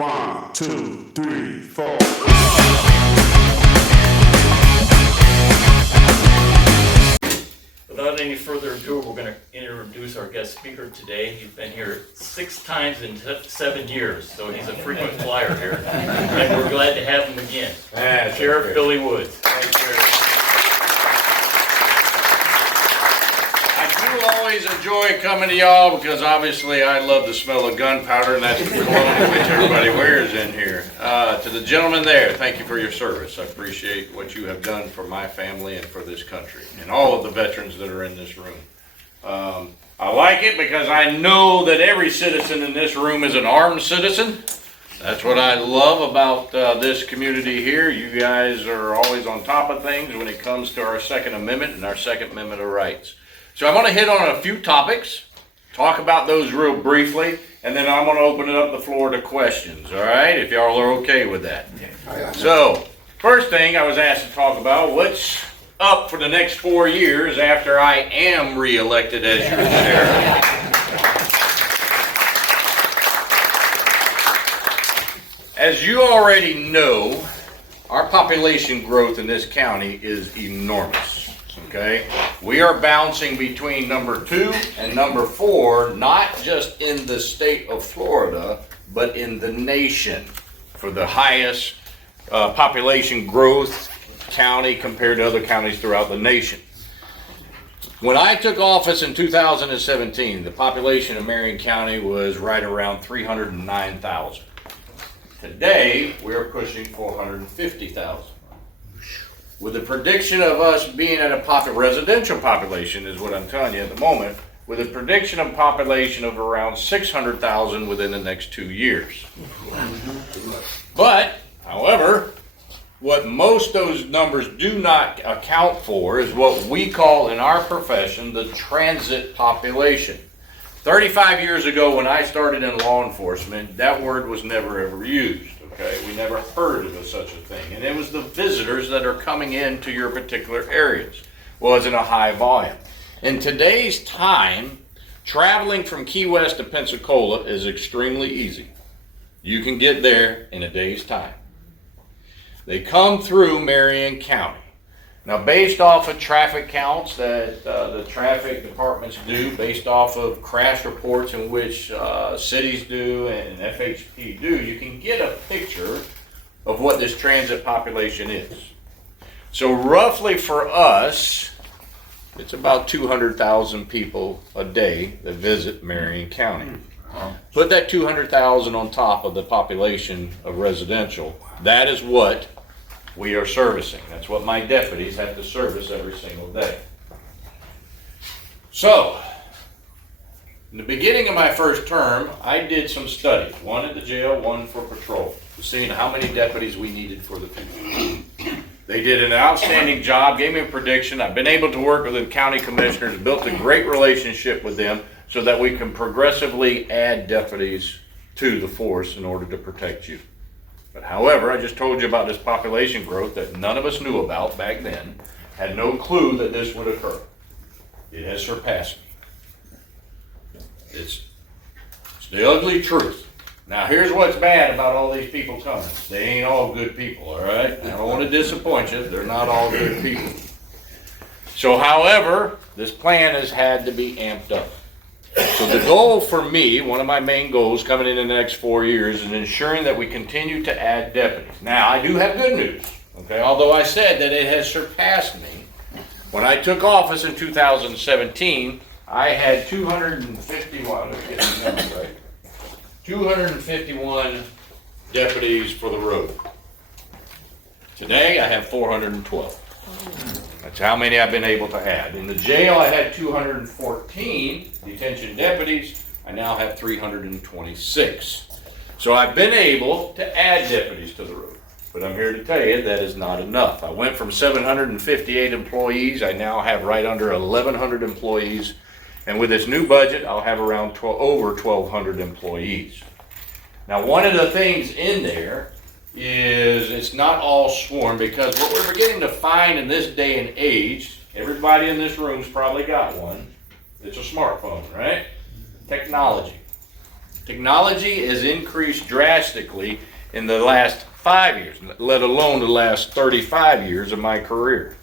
1, 2, 3, 4. Without any further ado, we're going to introduce our guest speaker today. He's been here 6 times in 7 years, so he's a frequent flyer here. And we're glad to have him again. Sheriff Billy Woods. Thanks, Sheriff. I do always enjoy coming to y'all because obviously I love the smell of gunpowder, and that's the cologne which everybody wears in here. To the gentleman there, thank you for your service. I appreciate what you have done for my family and for this country and all of the veterans that are in this room. I like it because I know that every citizen in this room is an armed citizen. That's what I love about this community here. You guys are always on top of things when it comes to our Second Amendment and our Second Amendment of rights. So I'm going to hit on a few topics, talk about those real briefly, and then I'm going to open it up the floor to questions, all right, if y'all are okay with that. So, first thing I was asked to talk about, what's up for the next 4 years after I am re-elected as your sheriff. As you already know, our population growth in this county is enormous. Okay, we are bouncing between number 2 and number 4, not just in the state of Florida, but in the nation for the highest population growth county compared to other counties throughout the nation. When I took office in 2017, the population of Marion County was right around 309,000. Today, we're pushing 450,000. With the prediction of us being at a residential population, is what I'm telling you at the moment, with a prediction of population of around 600,000 within the next 2 years. But, however, what most those numbers do not account for is what we call in our profession the transit population. 35 years ago when I started in law enforcement, that word was never ever used. Okay, we never heard of such a thing. And it was the visitors that are coming into your particular areas. Was in a high volume. In today's time, traveling from Key West to Pensacola is extremely easy. You can get there in a day's time. They come through Marion County. Now, based off of traffic counts that the traffic departments do, based off of crash reports in which cities do and FHP do, you can get a picture of what this transit population is. So roughly for us, it's about 200,000 people a day that visit Marion County. Put that 200,000 on top of the population of residential. That is what we are servicing. That's what my deputies have to service every single day. So, in the beginning of my first term, I did some studies. One at the jail, one for patrol, seeing how many deputies we needed for the future. They did an outstanding job, gave me a prediction. I've been able to work with the county commissioners, built a great relationship with them so that we can progressively add deputies to the force in order to protect you. But however, I just told you about this population growth that none of us knew about back then, had no clue that this would occur. It has surpassed me. It's the ugly truth. Now here's what's bad about all these people coming. They ain't all good people, all right? I don't want to disappoint you. They're not all good people. So however, this plan has had to be amped up. So the goal for me, one of my main goals coming in the next 4 years is ensuring that we continue to add deputies. Now, I do have good news, okay? Although I said that it has surpassed me. When I took office in 2017, I had 251, let's get the number right, 251 deputies for the road. Today, I have 412. That's how many I've been able to add. In the jail, I had 214 detention deputies. I now have 326. So I've been able to add deputies to the road. But I'm here to tell you that is not enough. I went from 758 employees. I now have right under 1,100 employees. And with this new budget, I'll have around over 1,200 employees. Now, one of the things in there is it's not all sworn, because what we're beginning to find in this day and age, everybody in this room's probably got one. It's a smartphone, right? Technology. Technology has increased drastically in the last 5 years, let alone the last 35 years of my career.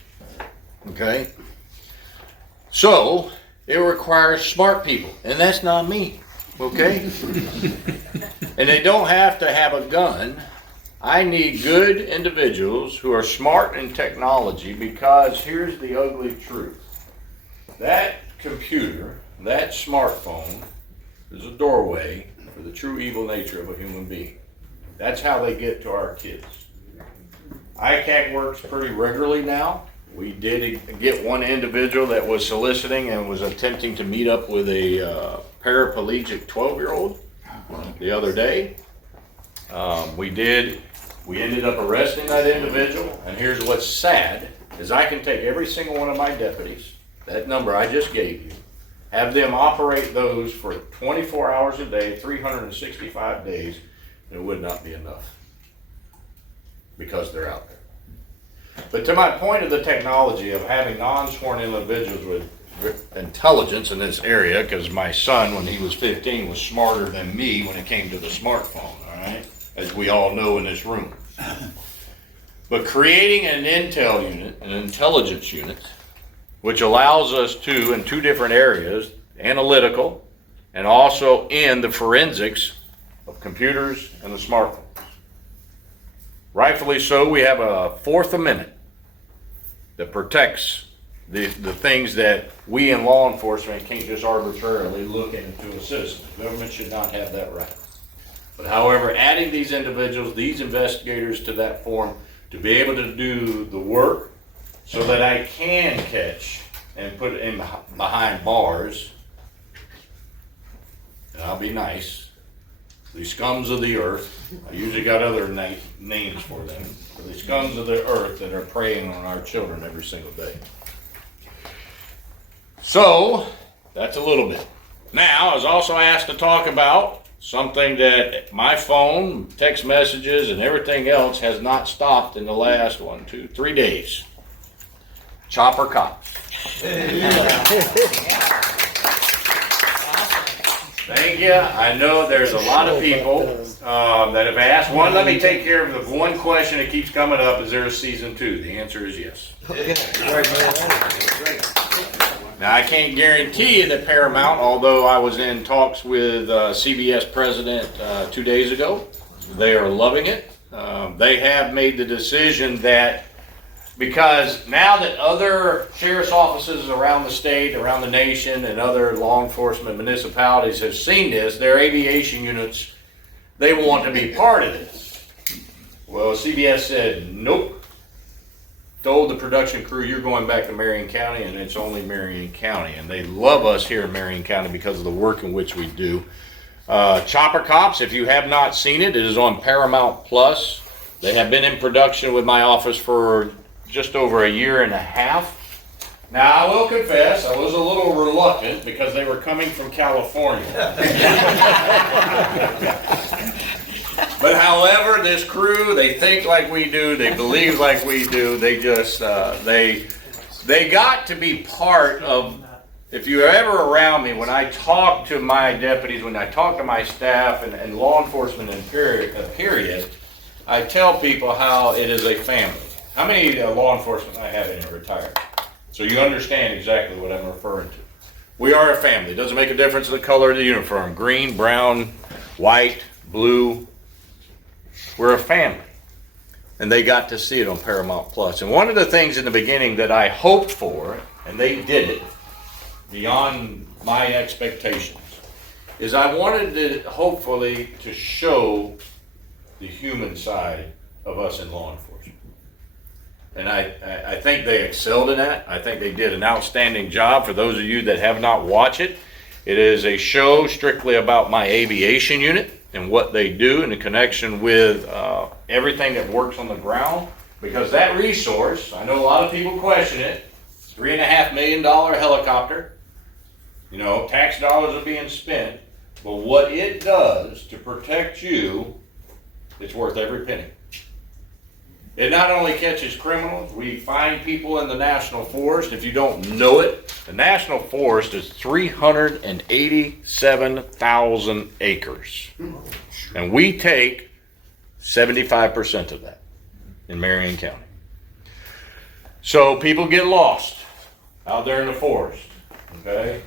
Okay? So, it requires smart people, and that's not me. Okay? And they don't have to have a gun. I need good individuals who are smart in technology, because here's the ugly truth. That computer, that smartphone, is a doorway for the true evil nature of a human being. That's how they get to our kids. ICAC works pretty regularly now. We did get one individual that was soliciting and was attempting to meet up with a paraplegic 12-year-old the other day. We ended up arresting that individual, and here's what's sad, is I can take every single one of my deputies, that number I just gave you, have them operate those for 24 hours a day, 365 days, and it would not be enough, because they're out there. But to my point of the technology of having non-sworn individuals with intelligence in this area, because my son, when he was 15, was smarter than me when it came to the smartphone, all right? As we all know in this room. But creating an intel unit, an intelligence unit, which allows us to, in two different areas, analytical, and also in the forensics of computers and the smartphones. Rightfully so, we have a Fourth Amendment that protects the things that we in law enforcement can't just arbitrarily look into a citizen. The government should not have that right. But however, adding these individuals, these investigators to that form to be able to do the work so that I can catch and put it in behind bars, and I'll be nice, the scums of the earth. I usually got other names for them. The scums of the earth that are preying on our children every single day. So, that's a little bit. Now, I was also asked to talk about something that my phone, text messages, and everything else has not stopped in the last 1, 2, 3 days. Chopper cops. Thank you. I know there's a lot of people that have asked. One, let me take care of the one question that keeps coming up. Is there a season 2? The answer is yes. Now, I can't guarantee you that Paramount, although I was in talks with CBS president 2 days ago, they are loving it. They have made the decision that because now that other sheriff's offices around the state, around the nation, and other law enforcement municipalities have seen this, their aviation units, they want to be part of this. Well, CBS said, nope. Told the production crew, you're going back to Marion County, and it's only Marion County. And they love us here in Marion County because of the work in which we do. Chopper Cops, if you have not seen it, it is on Paramount Plus. They have been in production with my office for just over 1.5 years. Now, I will confess, I was a little reluctant because they were coming from California. But however, this crew, they think like we do, they believe like we do, they just, they got to be part of, if you're ever around me, when I talk to my deputies, when I talk to my staff and law enforcement in period, I tell people how it is a family. How many law enforcement I have in here retired? So you understand exactly what I'm referring to. We are a family. It doesn't make a difference in the color of the uniform. Green, brown, white, blue. We're a family. And they got to see it on Paramount Plus. And one of the things in the beginning that I hoped for, and they did it beyond my expectations, is I wanted it hopefully to show the human side of us in law enforcement. And I think they excelled in that. I think they did an outstanding job. For those of you that have not watched it, it is a show strictly about my aviation unit and what they do in the connection with everything that works on the ground. Because that resource, I know a lot of people question it, $3.5 million helicopter, you know, tax dollars are being spent, but what it does to protect you, it's worth every penny. It not only catches criminals, we find people in the National Forest. If you don't know it, the National Forest is 387,000 acres. And we take 75% of that in Marion County. So people get lost out there in the forest, okay?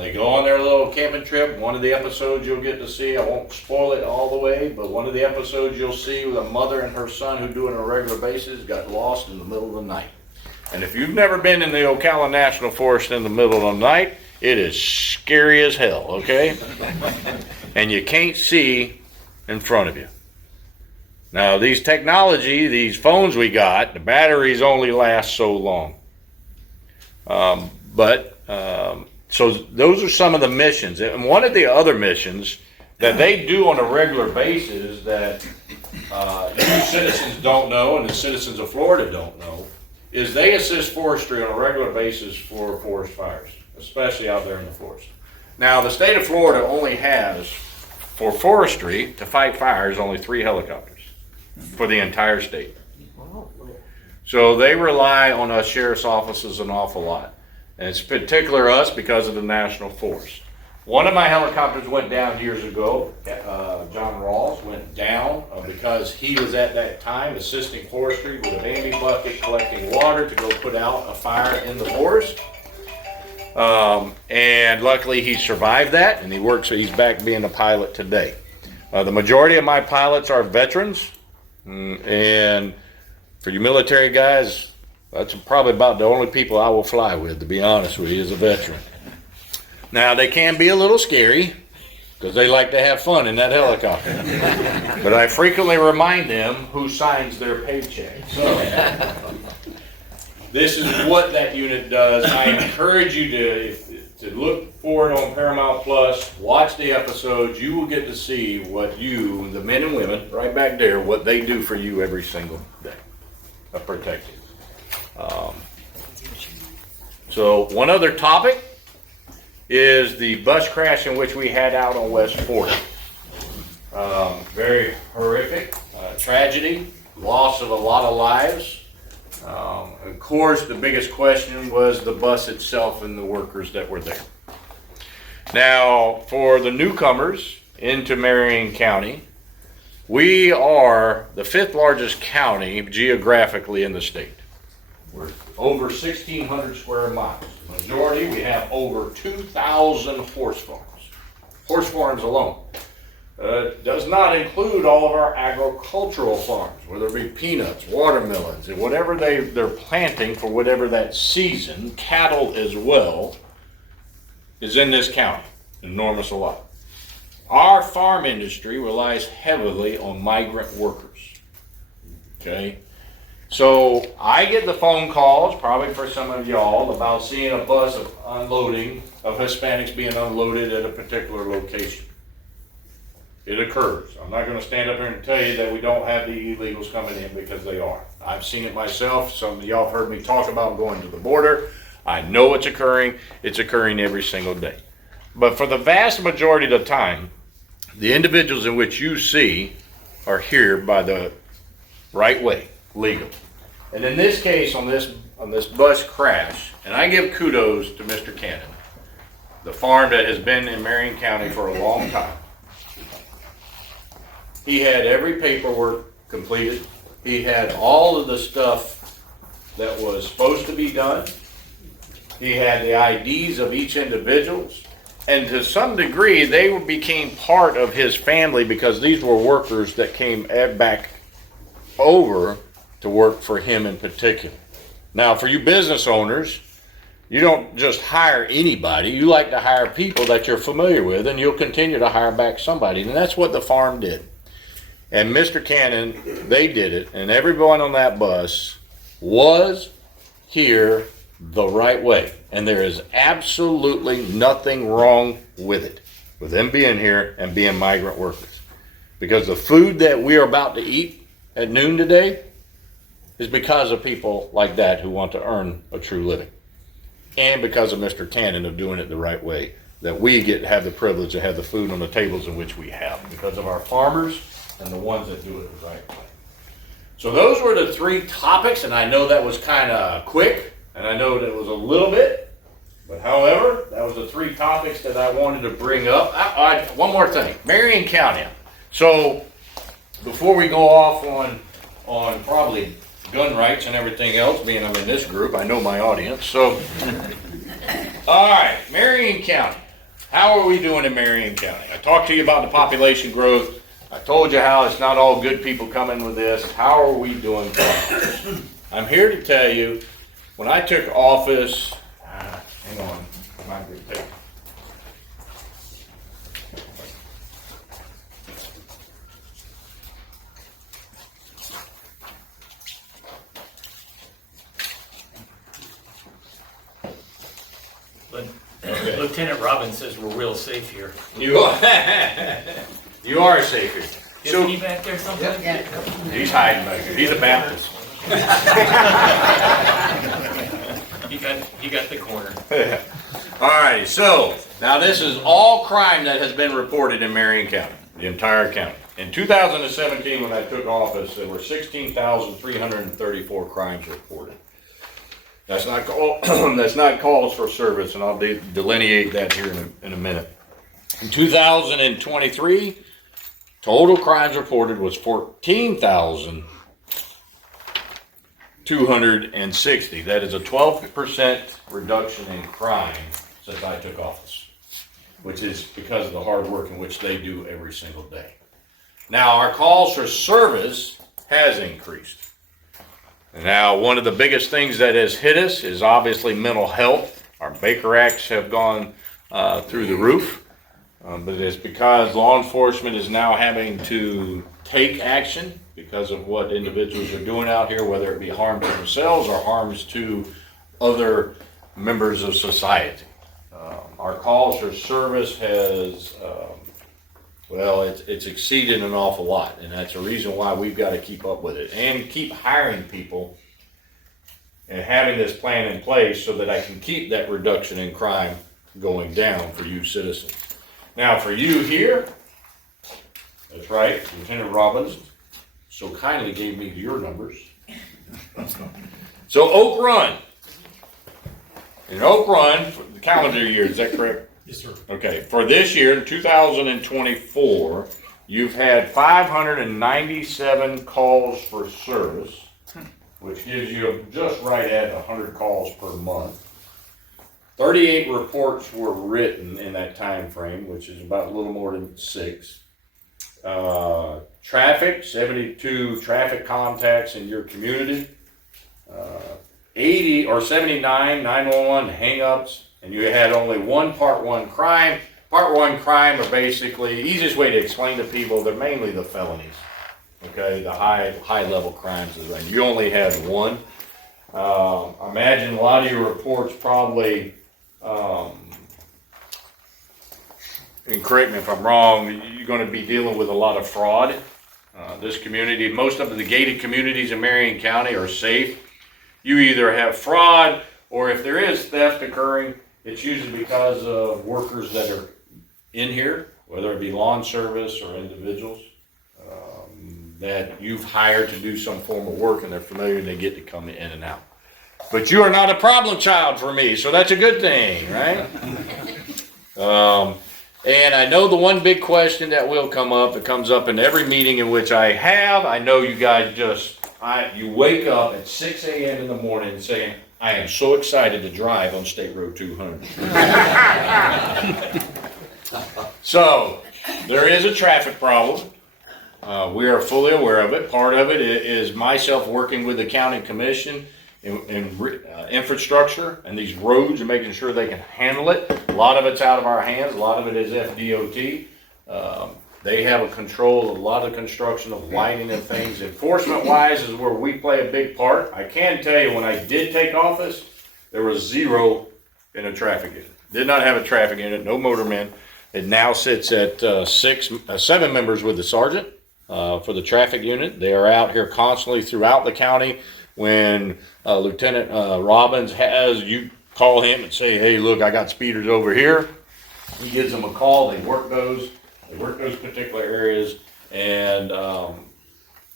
They go on their little camping trip. One of the episodes you'll get to see, I won't spoil it all the way, but one of the episodes you'll see with a mother and her son who do it on a regular basis got lost in the middle of the night. And if you've never been in the Ocala National Forest in the middle of the night, it is scary as hell, okay? And you can't see in front of you. Now, these phones we got, the batteries only last so long. So those are some of the missions. And one of the other missions that they do on a regular basis that you citizens don't know and the citizens of Florida don't know is they assist forestry on a regular basis for forest fires, especially out there in the forest. Now, the state of Florida only has, for forestry to fight fires, only 3 helicopters for the entire state. So they rely on us sheriff's offices an awful lot. And it's particular us because of the National Forest. One of my helicopters went down years ago. John Rawls went down because he was at that time assisting forestry with a baby bucket collecting water to go put out a fire in the forest. And luckily he survived that and he's back being a pilot today. The majority of my pilots are veterans. And for you military guys, that's probably about the only people I will fly with, to be honest with you, as a veteran. Now, they can be a little scary because they like to have fun in that helicopter. But I frequently remind them who signs their paycheck. So, this is what that unit does. I encourage you to look for it on Paramount Plus, watch the episodes. You will get to see what you, the men and women, right back there, what they do for you every single day of protecting. So one other topic is the bus crash in which we had out on West 40. Very horrific tragedy, loss of a lot of lives. Of course, the biggest question was the bus itself and the workers that were there. Now, for the newcomers into Marion County, we are the 5th largest county geographically in the state. We're over 1,600 square miles. Majority, we have over 2,000 horse farms. Horse farms alone. Does not include all of our agricultural farms, whether it be peanuts, watermelons, and whatever they're planting for whatever that season, cattle as well, is in this county. Enormous a lot. Our farm industry relies heavily on migrant workers. Okay? So I get the phone calls, probably for some of y'all, about seeing a bus of unloading, of Hispanics being unloaded at a particular location. It occurs. I'm not going to stand up here and tell you that we don't have the illegals coming in, because they are. I've seen it myself. Some of y'all have heard me talk about going to the border. I know it's occurring. It's occurring every single day. But for the vast majority of the time, the individuals in which you see are here by the right way. Legal. And in this case, on this bus crash, and I give kudos to Mr. Cannon, the farm that has been in Marion County for a long time. He had every paperwork completed. He had all of the stuff that was supposed to be done. He had the IDs of each individual. And to some degree, they became part of his family because these were workers that came back over to work for him in particular. Now, for you business owners, you don't just hire anybody. You like to hire people that you're familiar with, and you'll continue to hire back somebody. And that's what the farm did. And Mr. Cannon, they did it, and everyone on that bus was here the right way. And there is absolutely nothing wrong with it, with them being here and being migrant workers. Because the food that we are about to eat at noon today is because of people like that who want to earn a true living. And because of Mr. Cannon of doing it the right way, that we have the privilege to have the food on the tables in which we have, because of our farmers and the ones that do it the right way. So those were the three topics, and I know that was kind of quick, and I know that was a little bit, but however, that was the three topics that I wanted to bring up. One more thing, Marion County. So before we go off on probably gun rights and everything else, being I'm in this group, I know my audience. So, all right, Marion County. How are we doing in Marion County? I talked to you about the population growth. I told you how it's not all good people coming with this. How are we doing? I'm here to tell you, when I took office, hang on, I'm not going to take. Lieutenant Robbins says we're real safe here. You are, you are safer. Isn't he back there sometime? Yeah. He's hiding back here. He's a Baptist. You got the corner. All right, so now this is all crime that has been reported in Marion County, the entire county. In 2017, when I took office, there were 16,334 crimes reported. That's not that's not calls for service, and I'll delineate that here in a minute. In 2023, total crimes reported was 14,260. That is a 12% reduction in crime since I took office, which is because of the hard work in which they do every single day. Now, our calls for service has increased. Now, one of the biggest things that has hit us is obviously mental health. Our Baker Acts have gone through the roof, but it's because law enforcement is now having to take action because of what individuals are doing out here, whether it be harm to themselves or harms to other members of society. Our calls for service has, it's exceeded an awful lot, and that's the reason why we've got to keep up with it and keep hiring people and having this plan in place so that I can keep that reduction in crime going down for you citizens. Now, for you here, that's right, Lieutenant Robbins so kindly gave me your numbers. So Oak Run. In Oak Run, for the calendar year, is that correct? Yes, sir. Okay, for this year, 2024, you've had 597 calls for service, which gives you just right at 100 calls per month. 38 reports were written in that time frame, which is about a little more than 6. Traffic, 72 traffic contacts in your community. 80 or 79 911 hang-ups, and you had only one Part 1 crime. Part 1 crime are basically, easiest way to explain to people, they're mainly the felonies, okay, the high level crimes. You only had one. Imagine a lot of your reports probably, and correct me if I'm wrong, you're going to be dealing with a lot of fraud. This community, most of the gated communities in Marion County are safe. You either have fraud, or if there is theft occurring, it's usually because of workers that are in here, whether it be lawn service or individuals that you've hired to do some form of work, and they're familiar and they get to come in and out. But you are not a problem child for me, so that's a good thing, right? And I know the one big question that will come up, it comes up in every meeting in which I have. I know you guys you wake up at 6 a.m. in the morning saying, I am so excited to drive on State Road 200. So, there is a traffic problem. We are fully aware of it. Part of it is myself working with the county commission in infrastructure and these roads and making sure they can handle it. A lot of it's out of our hands. A lot of it is FDOT. They have a control of a lot of construction of lighting and things. Enforcement wise is where we play a big part. I can tell you when I did take office, there was 0 in a traffic unit. Did not have a traffic unit, no motormen. It now sits at 7 members with the sergeant for the traffic unit. They are out here constantly throughout the county. When Lieutenant Robbins you call him and say, hey, look, I got speeders over here. He gives them a call. They work those particular areas, and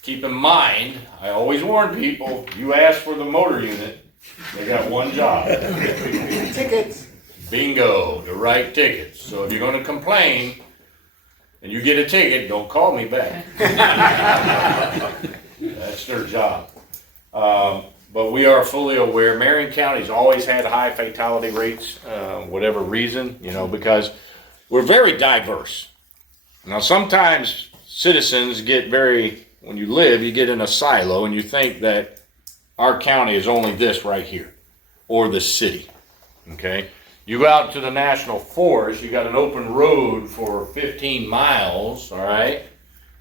keep in mind, I always warn people, you ask for the motor unit, they got one job. Tickets. Bingo, to write tickets. So if you're gonna complain and you get a ticket, don't call me back. That's their job. But we are fully aware, Marion County's always had high fatality rates, whatever reason, because we're very diverse. Now sometimes citizens get when you live, you get in a silo and you think that our county is only this right here, or the city, okay? You go out to the national forest, you got an open road for 15 miles, all right?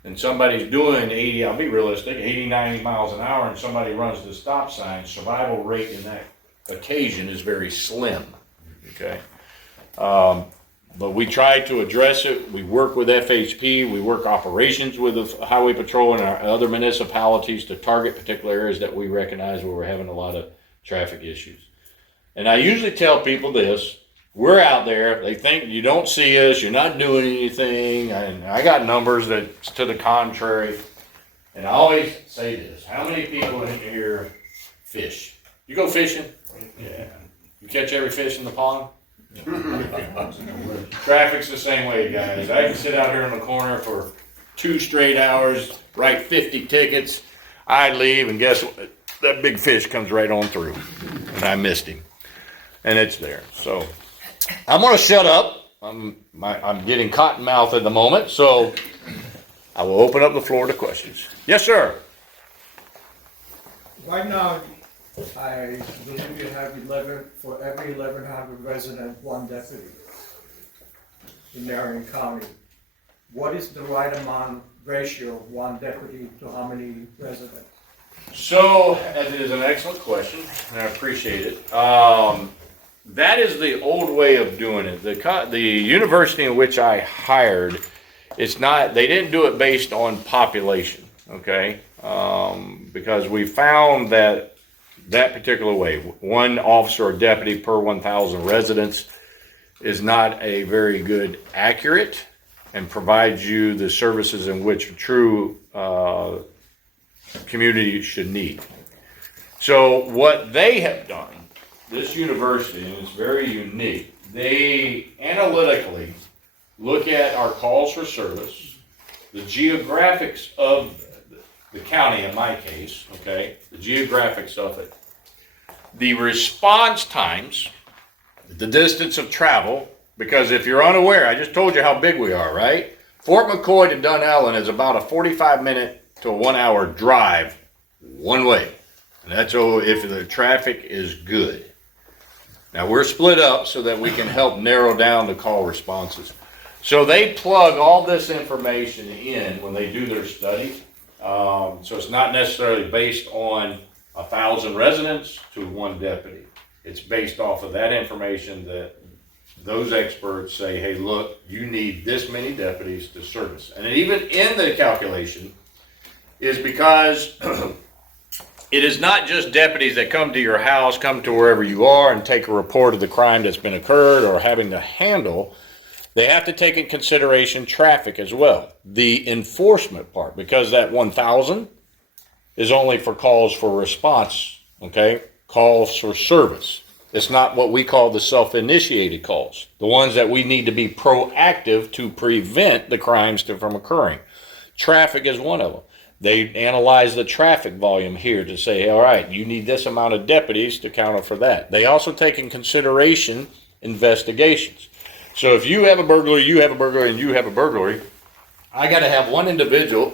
And somebody's doing 80, I'll be realistic, 80, 90 miles an hour, and somebody runs the stop sign, survival rate in that occasion is very slim, okay? But we try to address it. We work with FHP, we work operations with the Highway Patrol and our other municipalities to target particular areas that we recognize where we're having a lot of traffic issues. And I usually tell people this, we're out there, they think you don't see us, you're not doing anything, and I got numbers that's to the contrary. And I always say this, how many people in here fish? You go fishing? Yeah. You catch every fish in the pond? Traffic's the same way, guys. I can sit out here in the corner for 2 straight hours, write 50 tickets, I leave, and guess what? That big fish comes right on through. And I missed him. And it's there. So I'm going to shut up. I'm getting cotton mouth at the moment, so I will open up the floor to questions. Yes, sir. Right now, I believe you have 11, for every 1,100 resident, 1 deputy in Marion County. What is the right amount ratio of 1 deputy to how many residents? So, as it is an excellent question, and I appreciate it. That is the old way of doing it. The university in which I hired, they didn't do it based on population, okay? Because we found that particular way, 1 officer or deputy per 1,000 residents is not a very good accurate and provides you the services in which a true community should need. So what they have done, this university, and it's very unique, they analytically look at our calls for service, the geographics of the county in my case, okay, the geographics of it, the response times, the distance of travel, because if you're unaware, I just told you how big we are, right? Fort McCoy to Dunellen is about a 45-minute to a 1-hour drive one way. And that's if the traffic is good. Now we're split up so that we can help narrow down the call responses. So they plug all this information in when they do their study. So it's not necessarily based on 1,000 residents to 1 deputy. It's based off of that information that those experts say, hey, look, you need this many deputies to service. And even in the calculation is because it is not just deputies that come to your house, come to wherever you are and take a report of the crime that's been occurred or having to handle. They have to take in consideration traffic as well, the enforcement part, because that 1,000 is only for calls for response, okay? Calls for service. It's not what we call the self-initiated calls, the ones that we need to be proactive to prevent the crimes from occurring. Traffic is one of them. They analyze the traffic volume here to say, all right, you need this amount of deputies to counter for that. They also take in consideration investigations. So if you have a burglary, you have a burglary, and you have a burglary, I got to have one individual,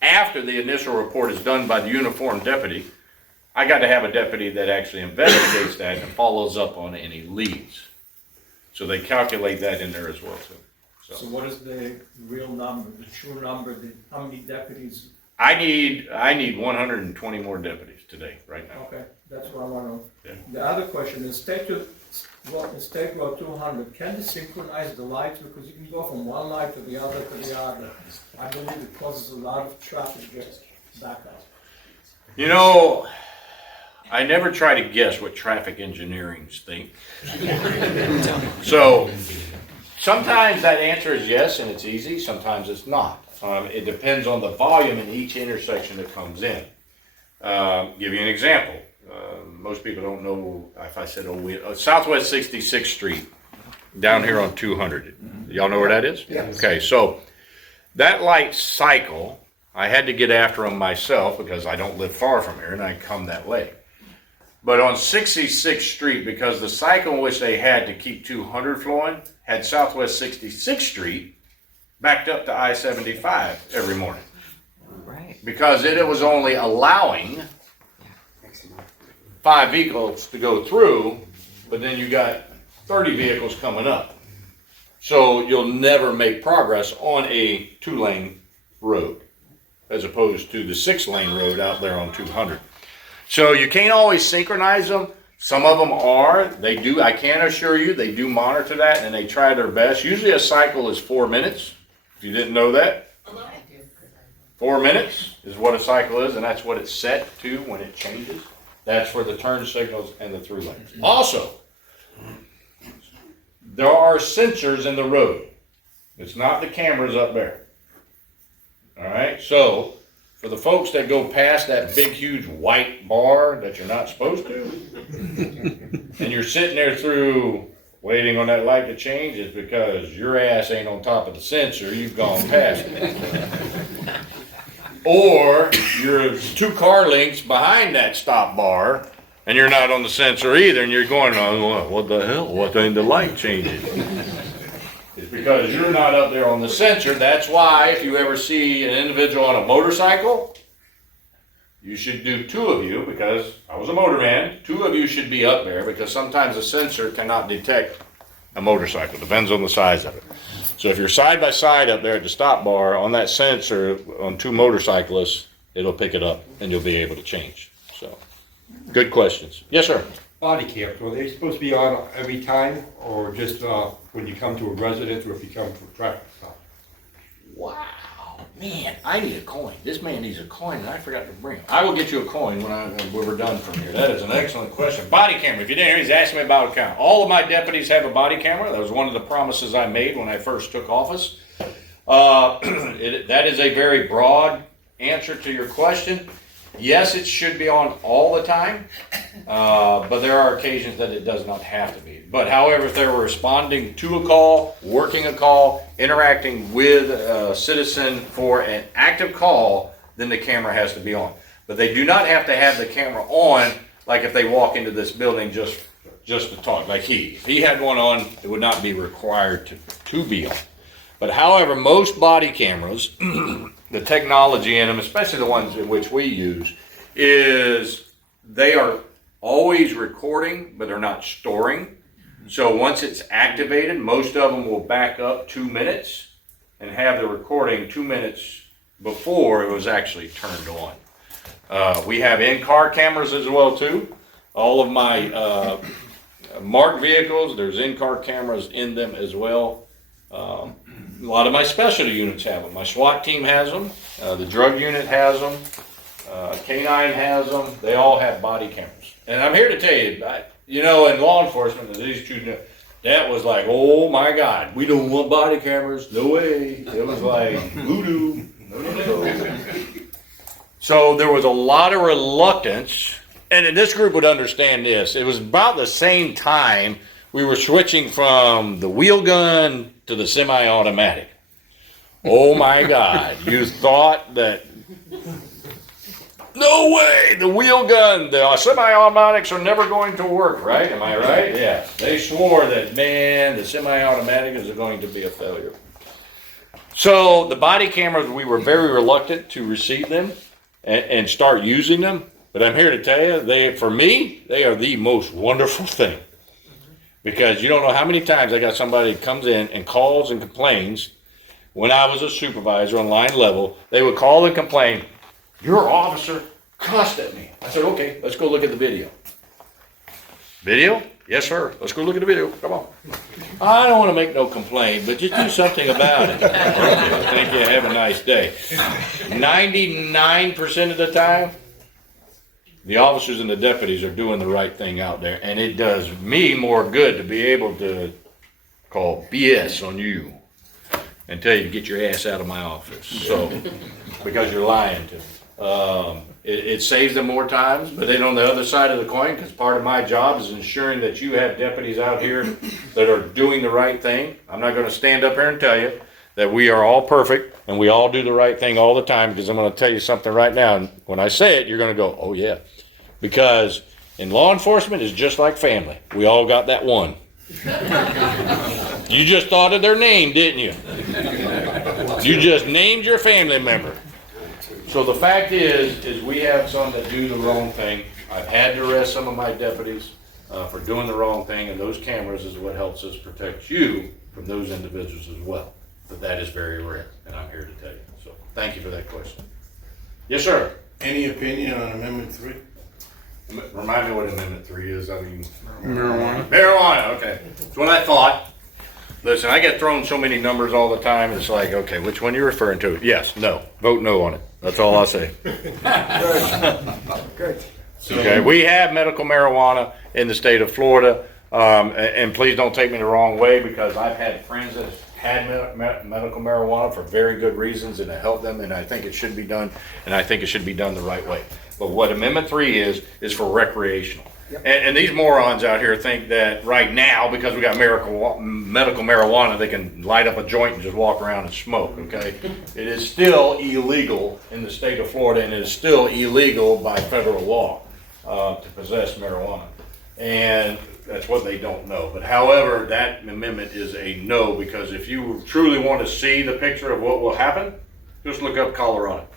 after the initial report is done by the uniformed deputy, I got to have a deputy that actually investigates that and follows up on any leads. So they calculate that in there as well too. So what is the real number, the true number, how many deputies? I need 120 more deputies today, right now. Okay, that's what I want to know. Yeah. The other question is, State Road 200, can they synchronize the lights? Because you can go from one light to the other to the other. I believe it causes a lot of traffic backup. You know, I never try to guess what traffic engineering think. So sometimes that answer is yes and it's easy, sometimes it's not. It depends on the volume in each intersection that comes in. Give you an example. Most people don't know if I said Southwest 66th Street down here on 200. Y'all know where that is? Yes. Okay, so that light cycle, I had to get after them myself because I don't live far from here and I come that way. But on 66th Street, because the cycle in which they had to keep 200 flowing had Southwest 66th Street backed up to I-75 every morning. Right. Because it was only allowing 5 vehicles to go through, but then you got 30 vehicles coming up. So you'll never make progress on a 2-lane road as opposed to the 6-lane road out there on 200. So you can't always synchronize them. Some of them are. They do. I can assure you they do monitor that and they try their best. Usually a cycle is 4 minutes. If you didn't know that. 4 minutes is what a cycle is, and that's what it's set to when it changes. That's for the turn signals and the through lanes. Also, there are sensors in the road. It's not the cameras up there. All right, so for the folks that go past that big, huge white bar that you're not supposed to, and you're sitting there through waiting on that light to change, it's because your ass ain't on top of the sensor. You've gone past it. Or you're 2 car lengths behind that stop bar, and you're not on the sensor either, and you're going, oh, what the hell? What ain't the light changing? It's because you're not up there on the sensor. That's why if you ever see an individual on a motorcycle, you should do 2 of you, because I was a motorman, 2 of you should be up there, because sometimes the sensor cannot detect a motorcycle. Depends on the size of it. So if you're side by side up there at the stop bar on that sensor on 2 motorcyclists, it'll pick it up and you'll be able to change. So, good questions. Yes, sir. Body cams, are they supposed to be on every time or just when you come to a residence or if you come to a traffic stop? Wow, man, I need a coin. This man needs a coin and I forgot to bring it. I will get you a coin when we're done from here. That is an excellent question. Body camera, if you didn't hear, he's asking me about a camera. All of my deputies have a body camera. That was one of the promises I made when I first took office. That is a very broad answer to your question. Yes, it should be on all the time, but there are occasions that it does not have to be. But however, if they're responding to a call, working a call, interacting with a citizen for an active call, then the camera has to be on. But they do not have to have the camera on, like if they walk into this building just to talk. Like if he had one on, it would not be required to be on. But however, most body cameras, the technology in them, especially the ones in which we use, is they are always recording, but they're not storing. So once it's activated, most of them will back up 2 minutes and have the recording 2 minutes before it was actually turned on. We have in-car cameras as well too. All of my marked vehicles, there's in-car cameras in them as well. A lot of my specialty units have them. My SWAT team has them. The drug unit has them. K9 has them. They all have body cameras. And I'm here to tell you, in law enforcement, these two, that was like, oh my God, we don't want body cameras. No way. It was like voodoo. No. So there was a lot of reluctance, and this group would understand this. It was about the same time we were switching from the wheel gun to the semi-automatic. Oh my God, you thought that, no way, the wheel gun, the semi-automatics are never going to work, right? Am I right? Yeah. They swore that, man, the semi-automatic is going to be a failure. So the body cameras, we were very reluctant to receive them and start using them. But I'm here to tell you, for me, they are the most wonderful thing. Because you don't know how many times I got somebody that comes in and calls and complains. When I was a supervisor on line level, they would call and complain, your officer cussed at me. I said, okay, let's go look at the video. Video? Yes, sir. Let's go look at the video. Come on. I don't want to make no complaint, but just do something about it. Okay, thank you. Have a nice day. 99% of the time, the officers and the deputies are doing the right thing out there, and it does me more good to be able to call BS on you and tell you to get your ass out of my office. So, because you're lying to me. It saves them more times, but then on the other side of the coin, because part of my job is ensuring that you have deputies out here that are doing the right thing. I'm not gonna stand up here and tell you that we are all perfect and we all do the right thing all the time, because I'm gonna tell you something right now, and when I say it, you're gonna go, oh yeah. Because in law enforcement, it's just like family. We all got that one. You just thought of their name, didn't you? You just named your family member. So the fact is we have some that do the wrong thing. I've had to arrest some of my deputies for doing the wrong thing, and those cameras is what helps us protect you from those individuals as well. But that is very rare, and I'm here to tell you. So thank you for that question. Yes, sir. Any opinion on Amendment 3? Remind me what Amendment 3 is. I mean, Marijuana. Marijuana, okay. That's what I thought. Listen, I get thrown so many numbers all the time. It's like, okay, which one are you referring to? Yes, no. Vote no on it. That's all I'll say. Good. Okay, we have medical marijuana in the state of Florida. And please don't take me the wrong way, because I've had friends that had medical marijuana for very good reasons, and it helped them, and I think it should be done, and I think it should be done the right way. But what Amendment 3 is for recreational. Yep. And these morons out here think that right now, because we got medical marijuana, they can light up a joint and just walk around and smoke, okay? It is still illegal in the state of Florida, and it is still illegal by federal law to possess marijuana. And that's what they don't know. But however, that amendment is a no, because if you truly want to see the picture of what will happen, just look up Colorado.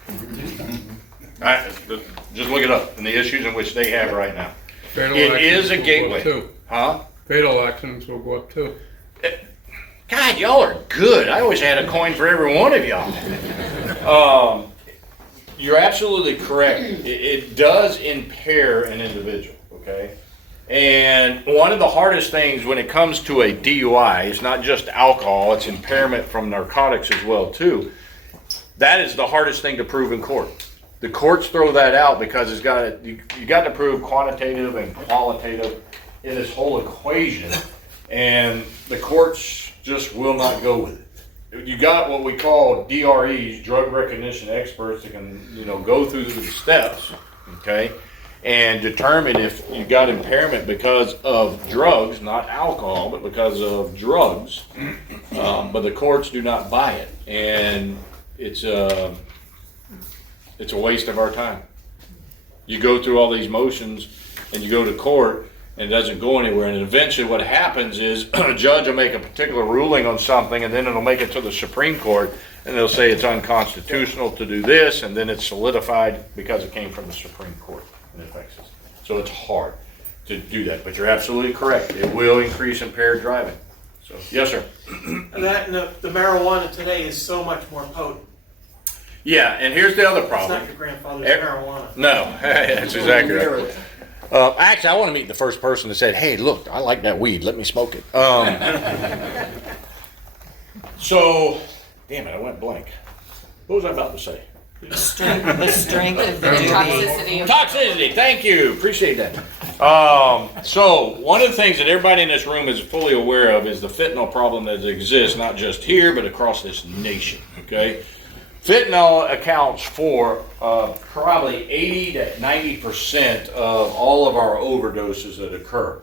Just look it up and the issues in which they have right now. Fatal It is a accidents will go gateway. up too. Huh? Fatal accidents will go up too. God, y'all are good. I always had a coin for every one of y'all. You're absolutely correct. It does impair an individual, okay? And one of the hardest things when it comes to a DUI, it's not just alcohol, it's impairment from narcotics as well too. That is the hardest thing to prove in court. The courts throw that out because you got to prove quantitative and qualitative in this whole equation, and the courts just will not go with it. You got what we call DREs, drug recognition experts, that can go through the steps, okay, and determine if you got impairment because of drugs, not alcohol, but because of drugs. But the courts do not buy it, and it's a waste of our time. You go through all these motions and you go to court and it doesn't go anywhere, and eventually what happens is a judge will make a particular ruling on something, and then it'll make it to the Supreme Court, and they'll say it's unconstitutional to do this, and then it's solidified because it came from the Supreme Court and it affects us. So it's hard to do that, but you're absolutely correct. It will increase impaired driving. So yes, sir. And the marijuana today is so much more potent. Yeah, and here's the other It's problem. not your grandfather's marijuana. No, that's exactly right. Actually, I want to meet the first person that said, "Hey, look, I like that weed. Let me smoke it." So, damn it, I went blank. What was I about to say? The strength of the Toxicity. Toxicity. Thank you. Appreciate that. So, one of the things that everybody in this room is fully aware of is the fentanyl problem that exists, not just here, but across this nation. Okay. Fentanyl accounts for probably 80 to 90% of all of our overdoses that occur.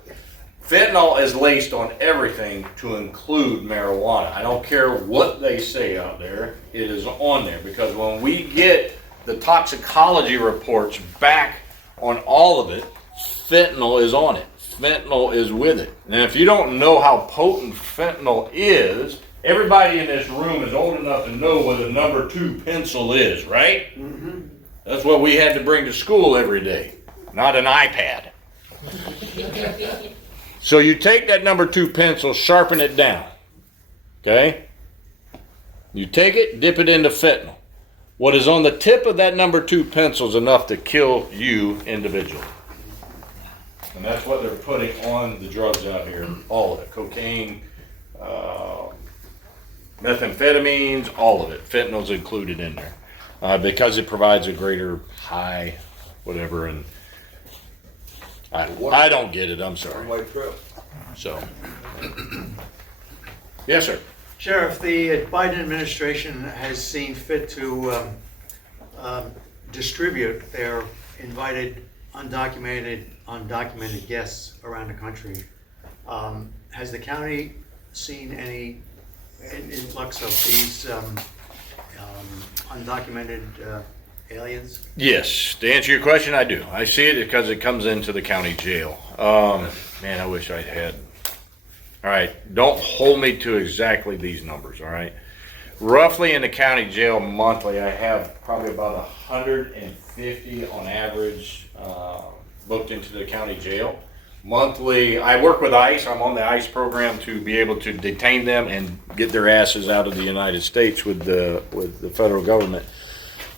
Fentanyl is laced on everything to include marijuana. I don't care what they say out there, it is on there, because when we get the toxicology reports back on all of it, fentanyl is on it. Fentanyl is with it. And if you don't know how potent fentanyl is, everybody in this room is old enough to know what a number 2 pencil is, right? Mm-hmm. That's what we had to bring to school every day, not an iPad. So you take that number 2 pencil, sharpen it down, okay? You take it, dip it into fentanyl. What is on the tip of that number 2 pencil is enough to kill you individually. And that's what they're putting on the drugs out here, all of it, cocaine, methamphetamines, all of it. Fentanyl's included in there because it provides a greater high, whatever, and I don't get it. I'm sorry. So, yes, sir. Sheriff, the Biden administration has seen fit to distribute their invited undocumented guests around the country. Has the county seen any influx of these undocumented aliens? Yes, to answer your question, I do. I see it because it comes into the county jail. Man, I wish I had. All right, don't hold me to exactly these numbers, all right? Roughly in the county jail monthly, I have probably about 150 on average booked into the county jail. Monthly, I work with ICE. I'm on the ICE program to be able to detain them and get their asses out of the United States with the federal government.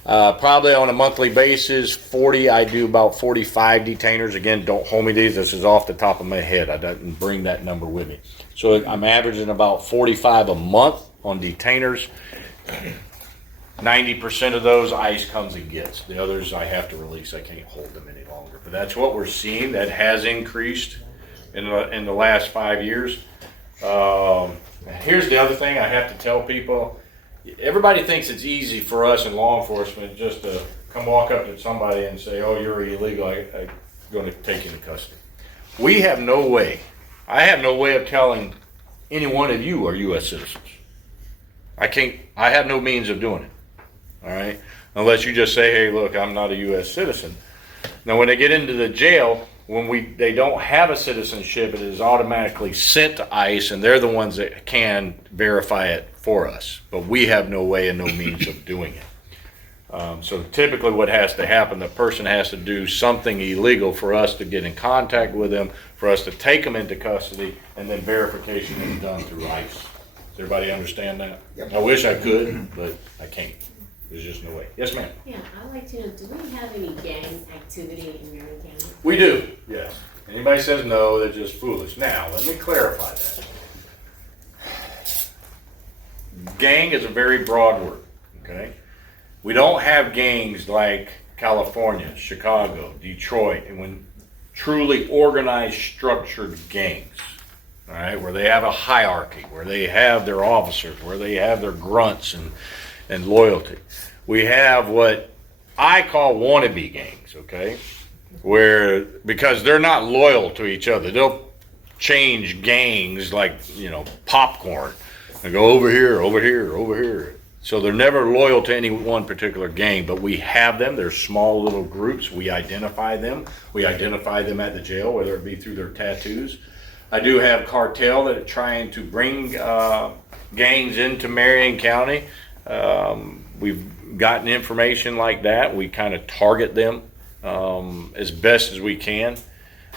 Probably on a monthly basis, I do about 45 detainers. Again, don't hold me to these. This is off the top of my head. I didn't bring that number with me. So I'm averaging about 45 a month on detainers. 90% of those ICE comes and gets. The others I have to release. I can't hold them any longer. But that's what we're seeing. That has increased in the last 5 years. Here's the other thing I have to tell people. Everybody thinks it's easy for us in law enforcement just to come walk up to somebody and say, oh, you're illegal, I'm going to take you into custody. We have no way. I have no way of telling any one of you are U.S. citizens. I have no means of doing it. All right? Unless you just say, hey, look, I'm not a U.S. citizen. Now, when they get into the jail, when they don't have a citizenship, it is automatically sent to ICE, and they're the ones that can verify it for us. But we have no way and no means of doing it. So typically what has to happen, the person has to do something illegal for us to get in contact with them, for us to take them into custody, and then verification is done through ICE. Does everybody understand that? Yep. I wish I could, but I can't. There's just no way. Yes, ma'am. Yeah, I'd like to know, do we have any gang activity in Marion County? We do, yes. Anybody says no, they're just foolish. Now, let me clarify that. Gang is a very broad word, okay? We don't have gangs like California, Chicago, Detroit, and when truly organized, structured gangs, all right, where they have a hierarchy, where they have their officers, where they have their grunts and loyalty. We have what I call wannabe gangs, okay? Where, because they're not loyal to each other, they'll change gangs like, popcorn. They go over here, over here, over here. So they're never loyal to any one particular gang, but we have them. They're small little groups. We identify them. We identify them at the jail, whether it be through their tattoos. I do have cartel that are trying to bring gangs into Marion County. We've gotten information like that. We kind of target them as best as we can.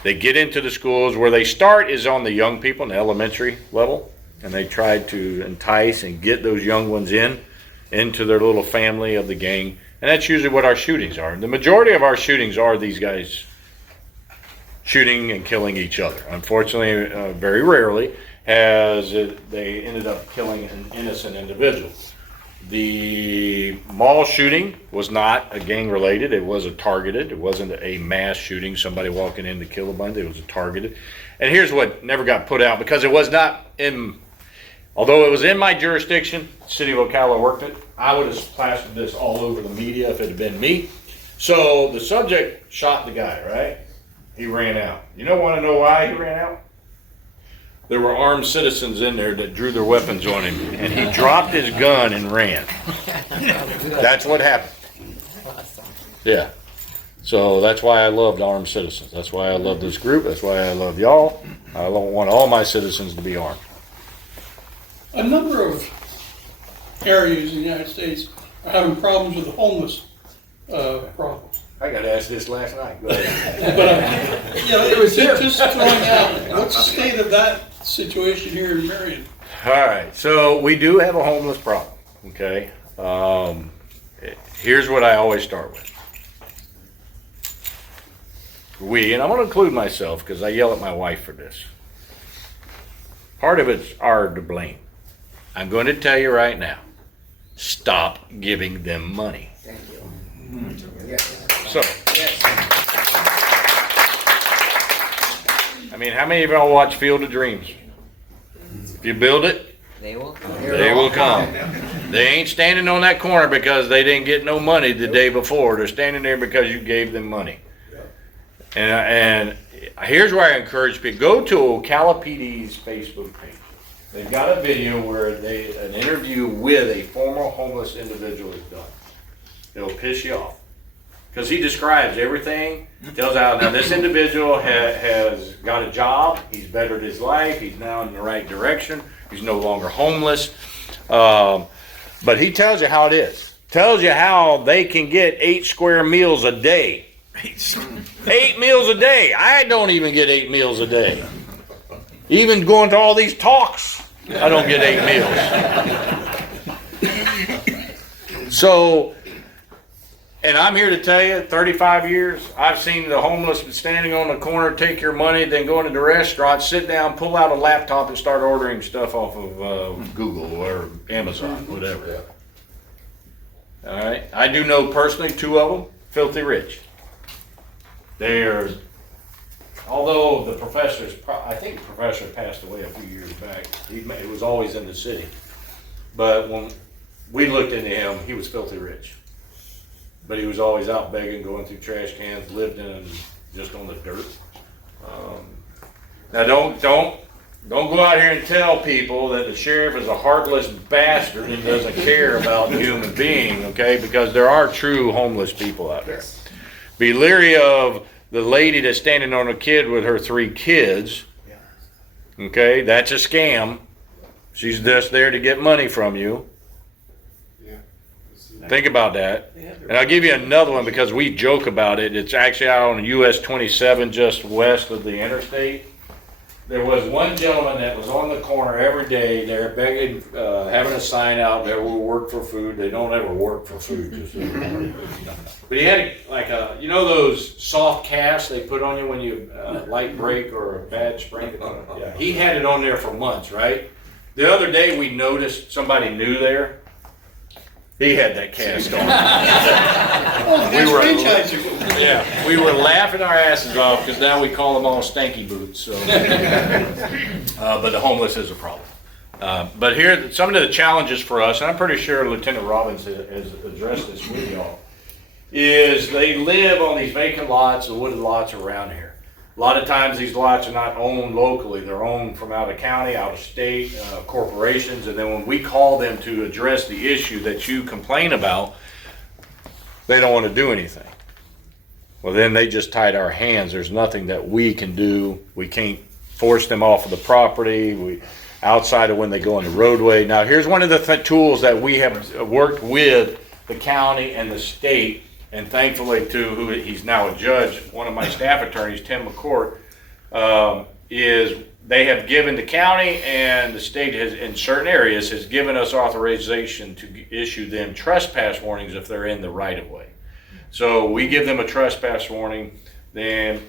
They get into the schools. Where they start is on the young people in the elementary level, and they try to entice and get those young ones into their little family of the gang. And that's usually what our shootings are. The majority of our shootings are these guys shooting and killing each other. Unfortunately, very rarely they ended up killing an innocent individual. The mall shooting was not a gang related. It was a targeted. It wasn't a mass shooting, somebody walking in to kill a bunch. It was a targeted. And here's what never got put out, because it was not in, although it was in my jurisdiction, city of Ocala worked it, I would have plastered this all over the media if it had been me. So the subject shot the guy, right? He ran out. You want to know why he ran out? There were armed citizens in there that drew their weapons on him, and he dropped his gun and ran. That's what happened. Yeah. So that's why I loved armed citizens. That's why I love this group. That's why I love y'all. I want all my citizens to be armed. A number of areas in the United States are having problems with the homeless problem. I got asked this last night. Go ahead. But it was just throwing out, what's the state of that situation here in Marion? All right, so we do have a homeless problem, okay? Here's what I always start with. And I'm going to include myself because I yell at my wife for this. Part of it's our to blame. I'm going to tell you right now, stop giving them money. Thank you. So, how many of y'all watch Field of Dreams? If you build it, They will come. They will come. They ain't standing on that corner because they didn't get no money the day before. They're standing there because you gave them money. And here's where I encourage people. Go to Ocala PD's Facebook page. They've got a video where an interview with a former homeless individual is done. It'll piss you off. Because he describes everything, tells how now this individual has got a job, he's bettered his life, he's now in the right direction, he's no longer homeless. But he tells you how it is. Tells you how they can get 8 square meals a day. 8 meals a day. I don't even get 8 meals a day. Even going to all these talks, I don't get 8 meals. So, and I'm here to tell you, 35 years, I've seen the homeless standing on the corner, take your money, then go into the restaurant, sit down, pull out a laptop and start ordering stuff off of Google or Amazon, whatever. All right. I do know personally 2 of them, filthy rich. They're, although the professor's, I think the professor passed away a few years back. It was always in the city. But when we looked into him, he was filthy rich. But he was always out begging, going through trash cans, lived in just on the dirt. Now don't go out here and tell people that the sheriff is a heartless bastard and doesn't care about the human being, okay? Because there are true homeless people out there. Be leery of the lady that's standing on a kid with her 3 kids. Okay, that's a scam. She's just there to get money from you. Think about that. And I'll give you another one because we joke about it. It's actually out on US 27 just west of the interstate. There was one gentleman that was on the corner every day. They're begging, having a sign out there, we'll work for food. They don't ever work for food. Just but he had like a, you know those soft casts they put on you when you light break or a bad spring? Yeah, he had it on there for months, right? The other day we noticed somebody new there. He had that cast on. We were laughing our asses off because now we call them all stanky boots. So, but the homeless is a problem. But here, some of the challenges for us, and I'm pretty sure Lieutenant Robbins has addressed this with y'all, is they live on these vacant lots, the wooded lots around here. A lot of times these lots are not owned locally. They're owned from out of county, out of state, corporations. And then when we call them to address the issue that you complain about, they don't want to do anything. Well, then they just tied our hands. There's nothing that we can do. We can't force them off of the property. Outside of when they go on the roadway. Now, here's one of the tools that we have worked with the county and the state. And thankfully, too, he's now a judge, one of my staff attorneys, Tim McCourt, is they have given the county and the state has, in certain areas, has given us authorization to issue them trespass warnings if they're in the right-of-way. So we give them a trespass warning, then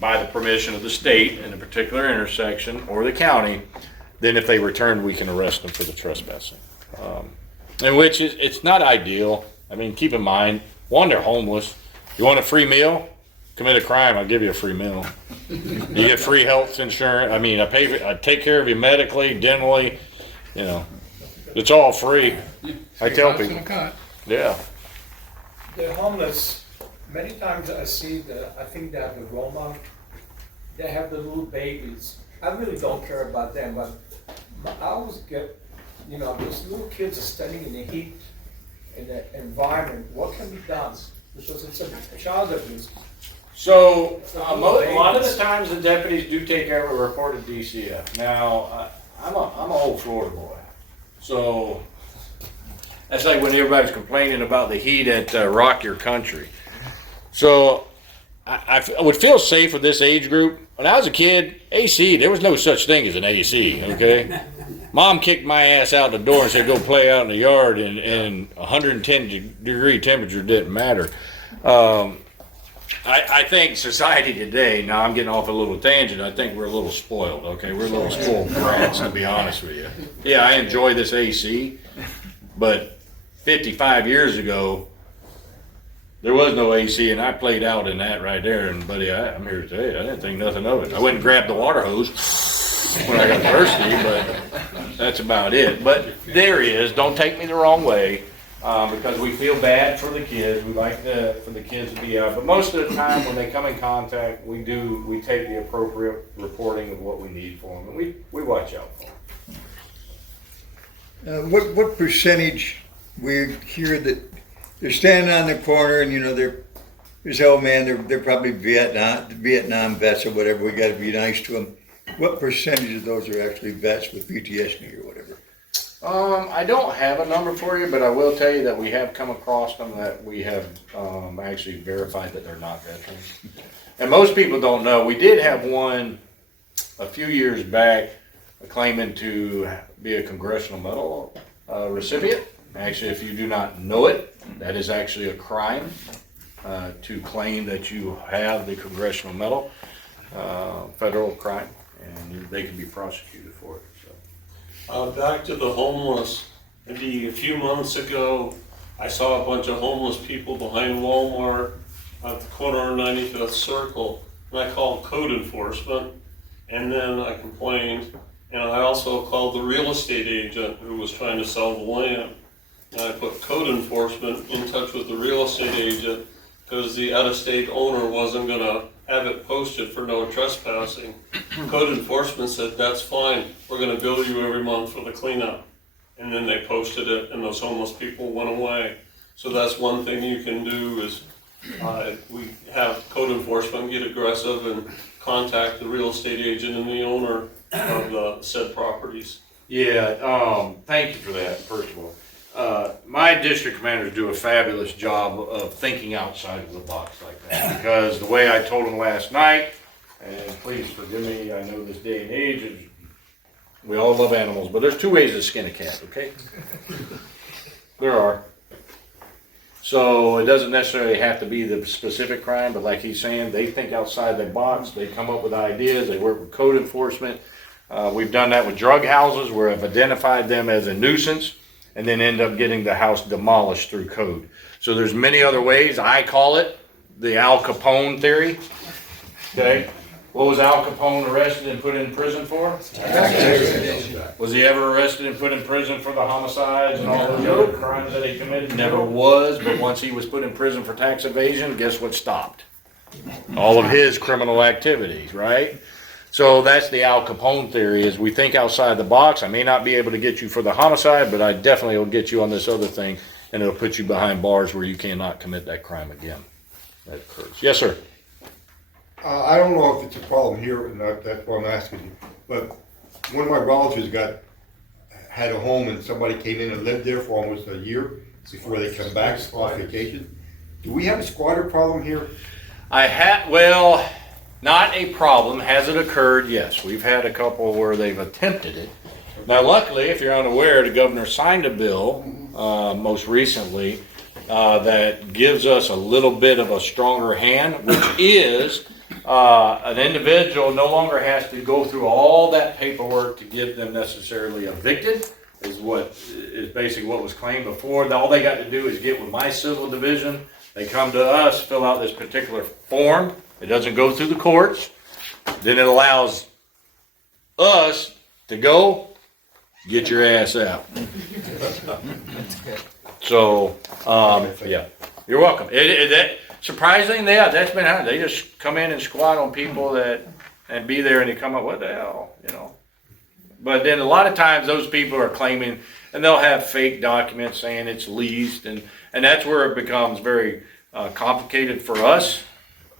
by the permission of the state in a particular intersection or the county, then if they return, we can arrest them for the trespassing. And which is, it's not ideal. I mean, keep in mind, one, they're homeless. You want a free meal? Commit a crime, I'll give you a free meal. You get free health insurance. I mean, I take care of you medically, dentally, you know. It's all free. I tell people. Yeah. The homeless, many times I see I think they have the Roma, they have the little babies. I really don't care about them, but I always get, you know, those little kids are standing in the heat, in the environment. What can be done? Because it's a child abuse. So, a lot of the times the deputies do take care of a report at DCF. Now, I'm an old Florida boy. So, that's like when everybody's complaining about the heat at Rock Your Country. So, I would feel safe with this age group. When I was a kid, AC, there was no such thing as an AC, okay? Mom kicked my ass out the door and said, go play out in the yard, and 110 degree temperature didn't matter. I think society today, now I'm getting off a little tangent, I think we're a little spoiled, okay? We're a little spoiled brats, to be honest with you. Yeah, I enjoy this AC, but 55 years ago, there was no AC, and I played out in that right there, and buddy, I'm here to tell you, I didn't think nothing of it. I went and grabbed the water hose, when I got thirsty, but that's about it. But there is, don't take me the wrong way, because we feel bad for the kids. We like for the kids to be out. But most of the time when they come in contact, we take the appropriate reporting of what we need for them. And we watch out for them. What percentage we hear that they're standing on the corner and, you know, there's, oh man, they're probably Vietnam vets or whatever, we gotta be nice to them. What percentage of those are actually vets with PTSD or whatever? I don't have a number for you, but I will tell you that we have come across them that we have actually verified that they're not veterans. And most people don't know. We did have one a few years back claiming to be a Congressional Medal recipient. Actually, if you do not know it, that is actually a crime to claim that you have the Congressional Medal, federal crime, and they can be prosecuted for it. Back to the homeless, maybe a few months ago, I saw a bunch of homeless people behind Walmart at the corner of 95th Circle, and I called code enforcement, and then I complained, and I also called the real estate agent who was trying to sell the land. And I put code enforcement in touch with the real estate agent because the out-of-state owner wasn't gonna have it posted for no trespassing. Code enforcement said, that's fine, we're gonna bill you every month for the cleanup. And then they posted it and those homeless people went away. So that's one thing you can do is we have code enforcement get aggressive and contact the real estate agent and the owner of the said properties. Yeah, thank you for that, first of all. My district commanders do a fabulous job of thinking outside of the box like that. Because the way I told them last night, and please forgive me, I know this day and age, is we all love animals, but there's two ways to skin a cat, okay? There are. So it doesn't necessarily have to be the specific crime, but like he's saying, they think outside the box, they come up with ideas, they work with code enforcement. We've done that with drug houses where I've identified them as a nuisance and then end up getting the house demolished through code. So there's many other ways. I call it the Al Capone theory. Okay? What was Al Capone arrested and put in prison for? Was he ever arrested and put in prison for the homicides and all those other crimes that he committed? Never was, but once he was put in prison for tax evasion, guess what stopped? All of his criminal activities, right? So that's the Al Capone theory, is we think outside the box. I may not be able to get you for the homicide, but I definitely will get you on this other thing, and it'll put you behind bars where you cannot commit that crime again. That occurs. Yes, sir. I don't know if it's a problem here, and that's why I'm asking you, but one of my relatives had a home and somebody came in and lived there for almost a year before they come back off vacation. Do we have a squatter problem here? Well, not a problem. Has it occurred? Yes. We've had a couple where they've attempted it. Now, luckily, if you're unaware, the governor signed a bill most recently that gives us a little bit of a stronger hand, which is an individual no longer has to go through all that paperwork to get them necessarily evicted, is basically what was claimed before. All they got to do is get with my civil division. They come to us, fill out this particular form. It doesn't go through the courts. Then it allows us to go get your ass out. So, yeah, you're welcome. Surprisingly, yeah, that's been happening. They just come in and squat on people and be there, and they come up, what the hell, you know? But then a lot of times those people are claiming, and they'll have fake documents saying it's leased, and that's where it becomes very complicated for us,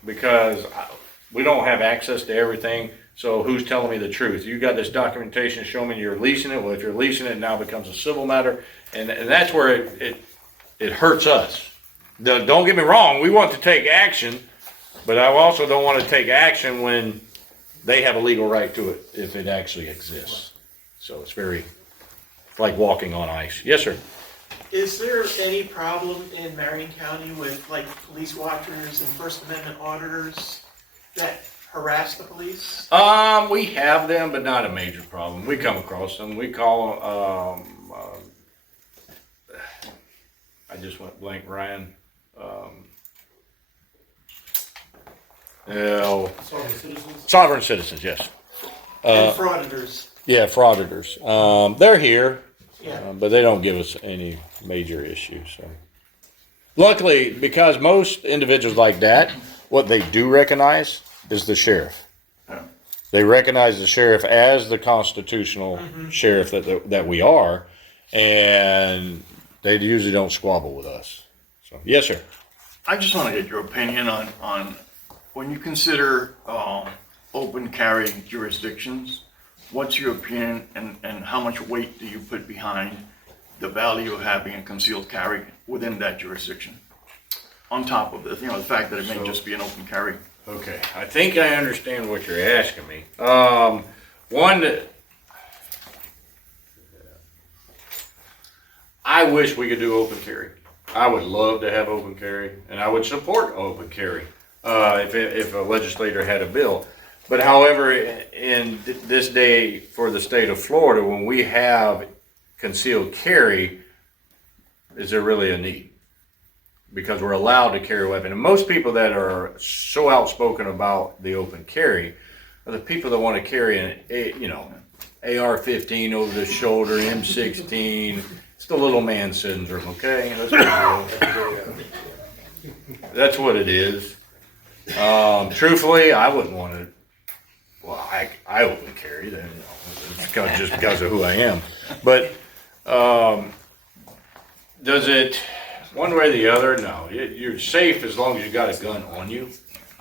because we don't have access to everything. So who's telling me the truth? You got this documentation showing me you're leasing it. Well, if you're leasing it, it now becomes a civil matter, and that's where it hurts us. Don't get me wrong, we want to take action, but I also don't want to take action when they have a legal right to it, if it actually exists. So it's like walking on ice. Yes, sir. Is there any problem in Marion County with like police watchers and First Amendment auditors that harass the police? We have them, but not a major problem. We come across them. We call them, I just went blank, Ryan. Sovereign citizens? Sovereign citizens, yes. And frauditors. Yeah, frauditors. They're here, Yeah. but they don't give us any major issues. So, luckily, because most individuals like that, what they do recognize is the sheriff. They recognize the sheriff as the constitutional sheriff that we are, and they usually don't squabble with us. So, yes, sir. I just want to get your opinion on when you consider open carry jurisdictions, what's your opinion and how much weight do you put behind the value of having a concealed carry within that jurisdiction? On top of the fact that it may just be an open carry. Okay, I think I understand what you're asking me. I wish we could do open carry. I would love to have open carry, and I would support open carry if a legislator had a bill. But however, in this day for the state of Florida, when we have concealed carry, is there really a need? Because we're allowed to carry a weapon. And most people that are so outspoken about the open carry are the people that want to carry an AR-15 over the shoulder, M16. It's the little man syndrome, okay? That's what it is. Truthfully, I wouldn't want to. Well, I open carry, then, it's just because of who I am. But does it? One way or the other, no. You're safe as long as you got a gun on you.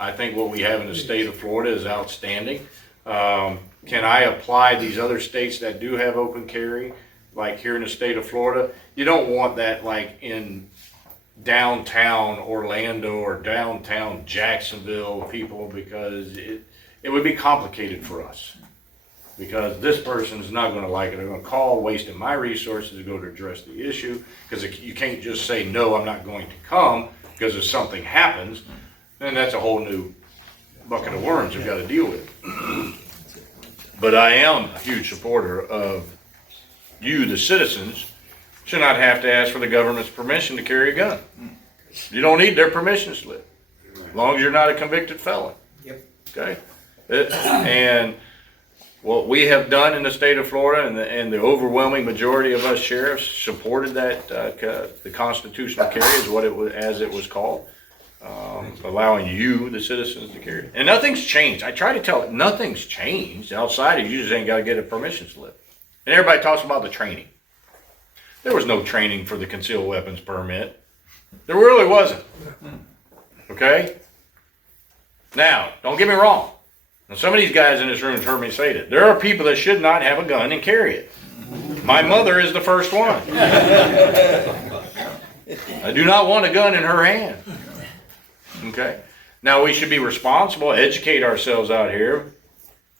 I think what we have in the state of Florida is outstanding. Can I apply these other states that do have open carry, like here in the state of Florida? You don't want that like in downtown Orlando or downtown Jacksonville people, because it would be complicated for us. Because this person's not going to like it. They're going to call, wasting my resources to go to address the issue. Because you can't just say, no, I'm not going to come, because if something happens, then that's a whole new bucket of worms we've got to deal with. But I am a huge supporter of you, the citizens, should not have to ask for the government's permission to carry a gun. You don't need their permission slip, as long as you're not a convicted felon. Yep. Okay? And what we have done in the state of Florida, and the overwhelming majority of us sheriffs supported that the constitutional carry as it was called, allowing you, the citizens, to carry it. And nothing's changed. I try to tell it, nothing's changed outside of you just ain't got to get a permission slip. And everybody talks about the training. There was no training for the concealed weapons permit. There really wasn't. Okay? Now, don't get me wrong. And some of these guys in this room have heard me say that. There are people that should not have a gun and carry it. My mother is the first one. I do not want a gun in her hand. Okay? Now, we should be responsible, educate ourselves out here.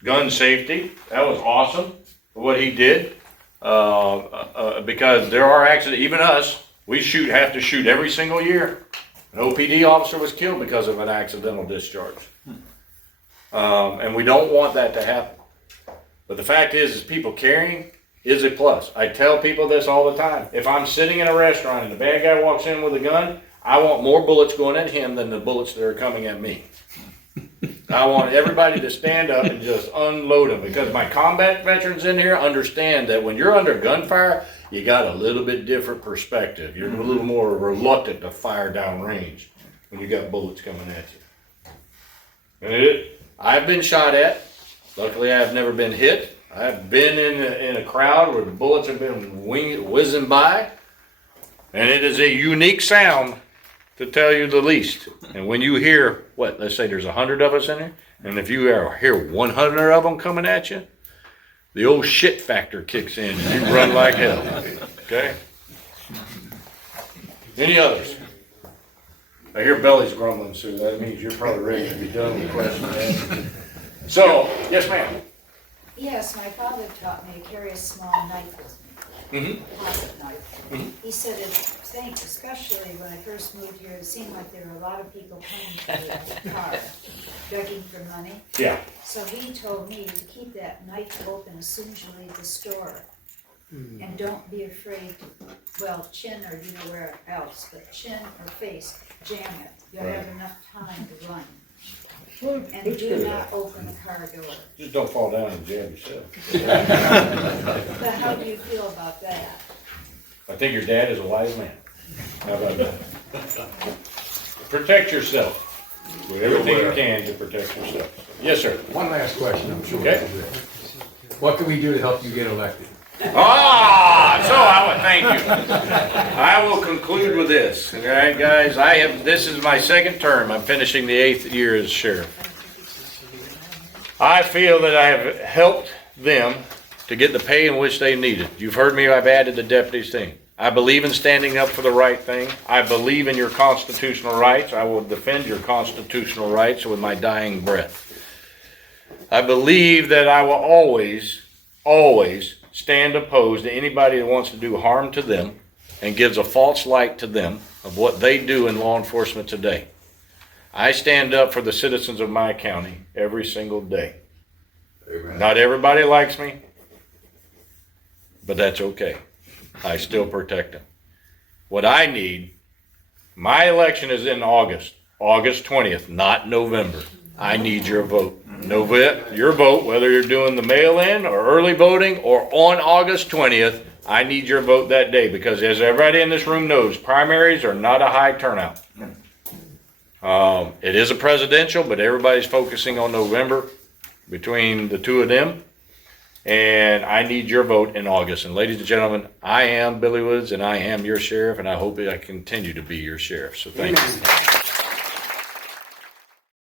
Gun safety, that was awesome, what he did. Because there are accidents, even us, we have to shoot every single year. An OPD officer was killed because of an accidental discharge. And we don't want that to happen. But the fact is people carrying is a plus. I tell people this all the time. If I'm sitting in a restaurant and the bad guy walks in with a gun, I want more bullets going at him than the bullets that are coming at me. I want everybody to stand up and just unload them, because my combat veterans in here understand that when you're under gunfire, you got a little bit different perspective. You're a little more reluctant to fire down range when you got bullets coming at you. And I've been shot at. Luckily, I've never been hit. I've been in a crowd where the bullets have been whizzing by, and it is a unique sound, to tell you the least. And when you hear, let's say there's 100 of us in here, and if you hear 100 of them coming at you, the old shit factor kicks in and you run like hell. Okay? Any others? I hear bellies grumbling, Sue. That means you're probably ready to be done with questions. So, yes, ma'am. Yes, my father taught me to carry a small knife with me, a pocket knife. He said especially when I first moved here, it seemed like there were a lot of people coming to the car, begging for money. Yeah. So he told me to keep that knife open as soon as you leave the store. And don't be afraid to, chin or where else, but chin or face, jam it. You'll have enough time to run. And do not open the car door. Just don't fall down and jam yourself. But how do you feel about that? I think your dad is a wise man. How about that? Protect yourself. Do everything you can to protect yourself. Yes, sir. One last question, I'm sure. Okay. What can we do to help you get elected? Ah, so I would thank you. I will conclude with this. All right, guys, this is my second term. I'm finishing the 8th year as sheriff. I feel that I have helped them to get the pay in which they needed. You've heard me, I've added the deputies thing. I believe in standing up for the right thing. I believe in your constitutional rights. I will defend your constitutional rights with my dying breath. I believe that I will always stand opposed to anybody that wants to do harm to them and gives a false light to them of what they do in law enforcement today. I stand up for the citizens of my county every single day. Amen. Not everybody likes me, but that's okay. I still protect them. What I need, my election is in August 20th, not November. I need your vote. Your vote, whether you're doing the mail-in or early voting or on August 20th, I need your vote that day because as everybody in this room knows, primaries are not a high turnout. It is a presidential, but everybody's focusing on November between the two of them. And I need your vote in August. And ladies and gentlemen, I am Billy Woods and I am your sheriff and I hope I continue to be your sheriff. So thank you.